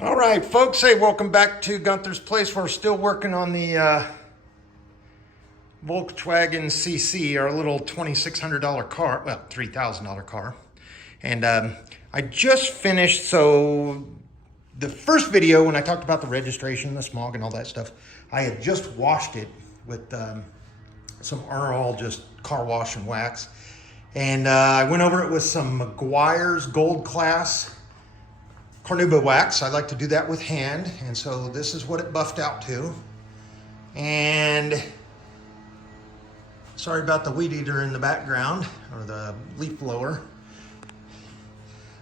All right, folks. Hey, welcome back to Gunther's Place. We're still working on the Volkswagen CC, our little $2,600 car, well, $3,000 car. And I just finished, so the first video when I talked about the registration, the smog and all that stuff, I had just washed it with some Arnold, just car wash and wax. And I went over it with some Meguiar's Gold Class Carnauba wax. I like to do that with hand, and so this is what it buffed out to. And sorry about the weed eater in the background, or the leaf blower.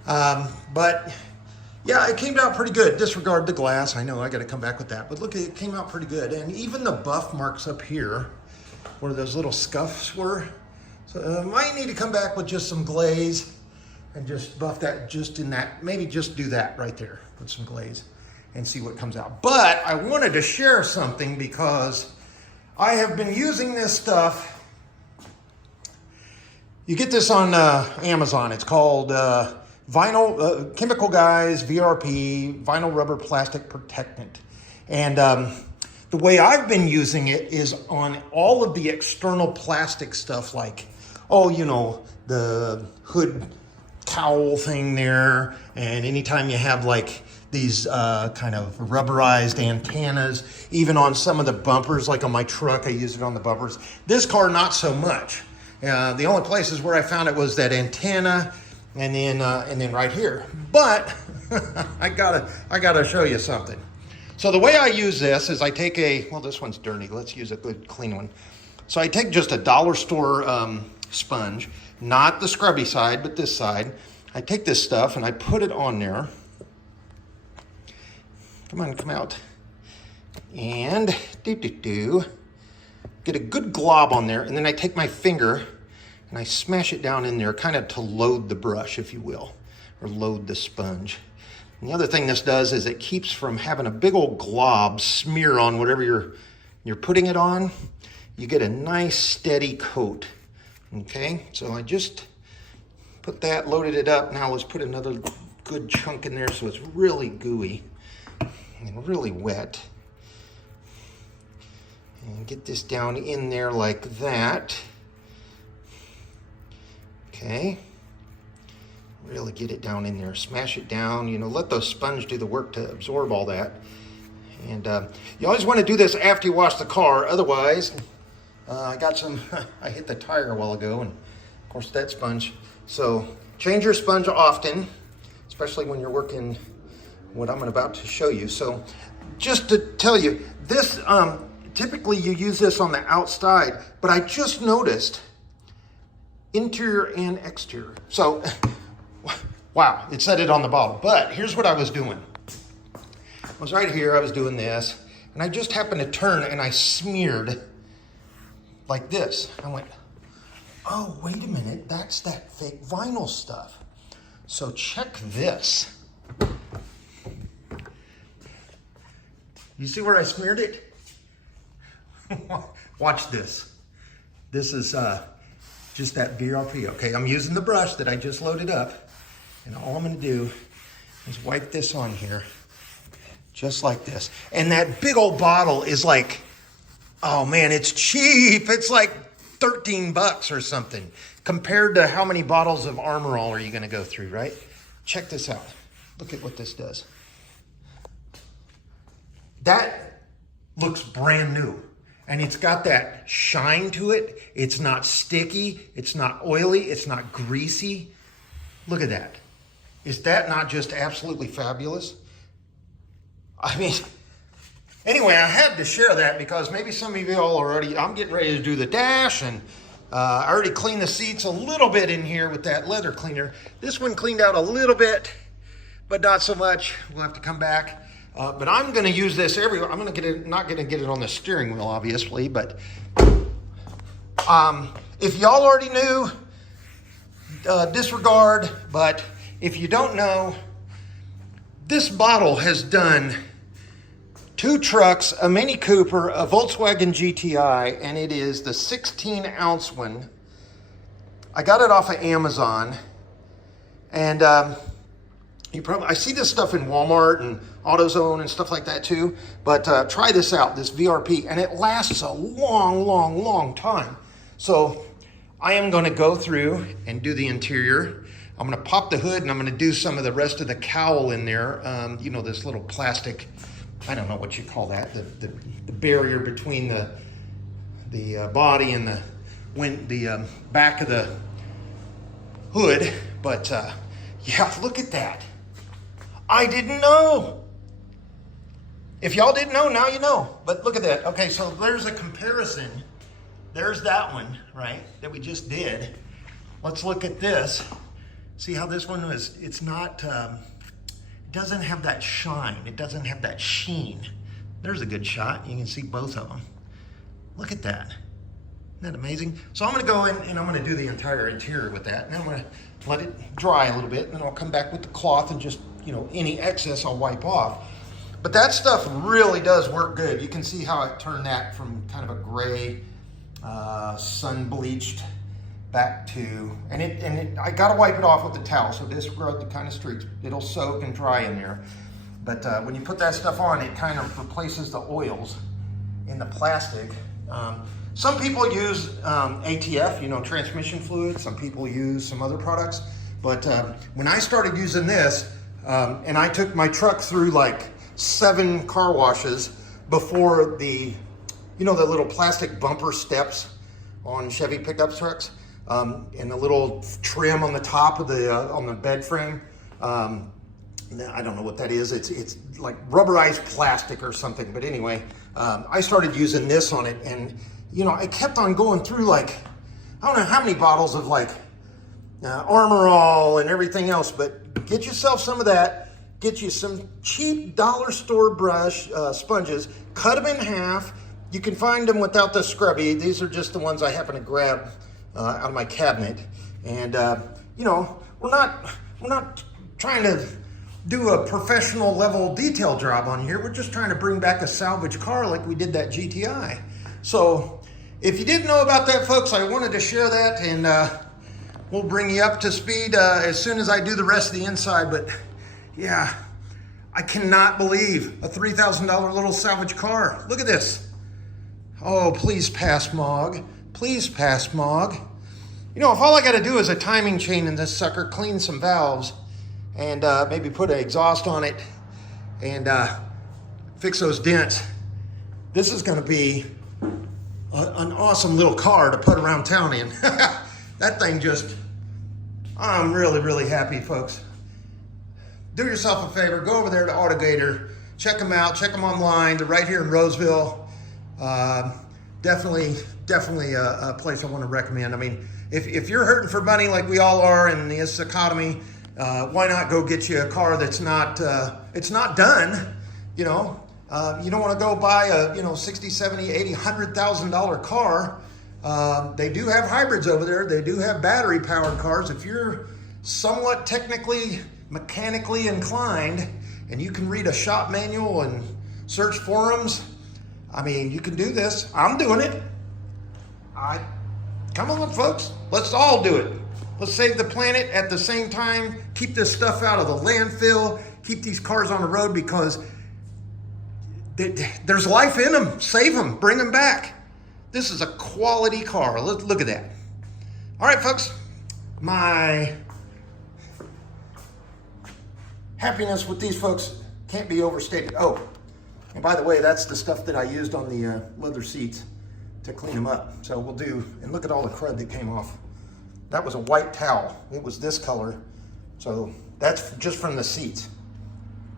But yeah, it came out pretty good. Disregard the glass. I know I got to come back with that, but look, it came out pretty good. And even the buff marks up here, where those little scuffs were, so I might need to come back with just some glaze and just buff that just in that, maybe just do that right there with some glaze and see what comes out. But I wanted to share something because I have been using this stuff. You get this on Amazon. It's called Vinyl, Chemical Guys, VRP, Vinyl Rubber Plastic Protectant. And the way I've been using it is on all of the external plastic stuff, like, oh, you know, the hood cowl thing there, and anytime you have like these kind of rubberized antennas, even on some of the bumpers, like on my truck, I use it on the bumpers. This car, not so much. The only places where I found it was that antenna, and then right here. But I gotta show you something. So the way I use this is I take well, this one's dirty. Let's use a good clean one. So I take just a dollar store sponge, not the scrubby side, but this side. I take this stuff and I put it on there. Come on, come out. And get a good glob on there. And then I take my finger and I smash it down in there, kind of to load the brush, if you will, or load the sponge. And the other thing this does is it keeps from having a big old glob smear on whatever you're putting it on. You get a nice steady coat. Okay, so I just put that, loaded it up. Now let's put another good chunk in there so it's really gooey and really wet. And get this down in there like that. Okay, really get it down in there, smash it down, you know, let the sponge do the work to absorb all that. And you always want to do this after you wash the car, otherwise, I got some, I hit the tire a while ago, and of course that sponge. So change your sponge often, especially when you're working what I'm about to show you. So just to tell you, this, typically you use this on the outside, but I just noticed interior and exterior. So, wow, it said it on the bottle, but here's what I was doing. I was right here, I was doing this, and I just happened to turn and I smeared like this. I went, oh, wait a minute, that's that fake vinyl stuff. So check this. You see where I smeared it? Watch this. This is just that VRP. Okay, I'm using the brush that I just loaded up, and all I'm gonna do is wipe this on here, just like this. And that big old bottle is like, oh man, it's cheap. It's like 13 bucks or something compared to how many bottles of Armor All are you going to go through, right? Check this out. Look at what this does. That looks brand new, and it's got that shine to it. It's not sticky. It's not oily. It's not greasy. Look at that. Is that not just absolutely fabulous? I mean, anyway, I had to share that because maybe some of you all are already, I'm getting ready to do the dash, and I already cleaned the seats a little bit in here with that leather cleaner. This one cleaned out a little bit, but not so much. We'll have to come back. But I'm going to use this everywhere. I'm going to get it, not going to get it on the steering wheel, obviously, but if y'all already knew, disregard. But if you don't know, this bottle has done 2 trucks, a Mini Cooper, a Volkswagen GTI, and it is the 16-ounce one. I got it off of Amazon, and I see this stuff in Walmart and AutoZone and stuff like that too, but try this out, this VRP, and it lasts a long, long, long time. So I am going to go through and do the interior. I'm going to pop the hood and I'm going to do some of the rest of the cowl in there. You know, this little plastic, I don't know what you call that, the barrier between the body and the back of the hood. But yeah, look at that. I didn't know. If y'all didn't know, now you know. But look at that. Okay, so there's a comparison. There's that one, right, that we just did. Let's look at this. See how this one was, it's not, it doesn't have that shine. It doesn't have that sheen. There's a good shot. You can see both of them. Look at that. Isn't that amazing? So I'm going to go in and I'm going to do the entire interior with that. And then I'm going to let it dry a little bit. And then I'll come back with the cloth and just, you know, any excess I'll wipe off. But that stuff really does work good. You can see how it turned that from kind of a gray, sun bleached back to, I got to wipe it off with the towel. So this scrub the kind of streaks. It'll soak and dry in there. But when you put that stuff on, it kind of replaces the oils in the plastic. Some people use ATF, you know, transmission fluid. Some people use some other products. But when I started using this, and I took my truck through like 7 car washes before the, you know, the little plastic bumper steps on Chevy pickup trucks, and the little trim on the top of the on the bed frame. I don't know what that is. It's like rubberized plastic or something. But anyway, I started using this on it, and you know, I kept on going through like, I don't know how many bottles of like Armor All and everything else, but get yourself some of that. Get you some cheap dollar store brush sponges, cut them in half. You can find them without the scrubby. These are just the ones I happen to grab out of my cabinet. And you know, we're not trying to do a professional level detail job on here. We're just trying to bring back a salvage car like we did that GTI. So if you didn't know about that, folks, I wanted to share that, and we'll bring you up to speed as soon as I do the rest of the inside. But yeah, I cannot believe a $3,000 little salvage car. Look at this. Oh, please pass Mog. Please pass Mog. You know, if all I got to do is a timing chain in this sucker, clean some valves, and maybe put an exhaust on it and fix those dents, this is going to be an awesome little car to put around town in. That thing just, I'm really, really happy, folks. Do yourself a favor, go over there to AutoGator, check them out, check them online. They're right here in Roseville. Definitely a place I want to recommend. I mean, if you're hurting for money like we all are in this economy, why not go get you a car that's not, it's not done, you know. You don't want to go buy a, you know, $60, $70, $80, $100,000 car. They do have hybrids over there. They do have battery powered cars. If you're somewhat technically, mechanically inclined, and you can read a shop manual and search forums, I mean, you can do this. I'm doing it. Come on, folks. Let's all do it. Let's save the planet at the same time. Keep this stuff out of the landfill. Keep these cars on the road, because there's life in them. Save them. Bring them back. This is a quality car. Look at that. All right, folks. My happiness with these folks can't be overstated. Oh, and by the way, that's the stuff that I used on the leather seats to clean them up. So we'll do, and look at all the crud that came off. That was a white towel. It was this color. So that's just from the seats,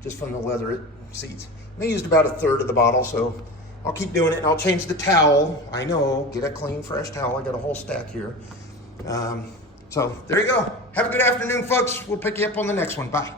just from the leather seats. I used about 1/3 of the bottle, so I'll keep doing it, and I'll change the towel. I know, get a clean, fresh towel. I got a whole stack here. So there you go. Have a good afternoon, folks. We'll pick you up on the next one. Bye.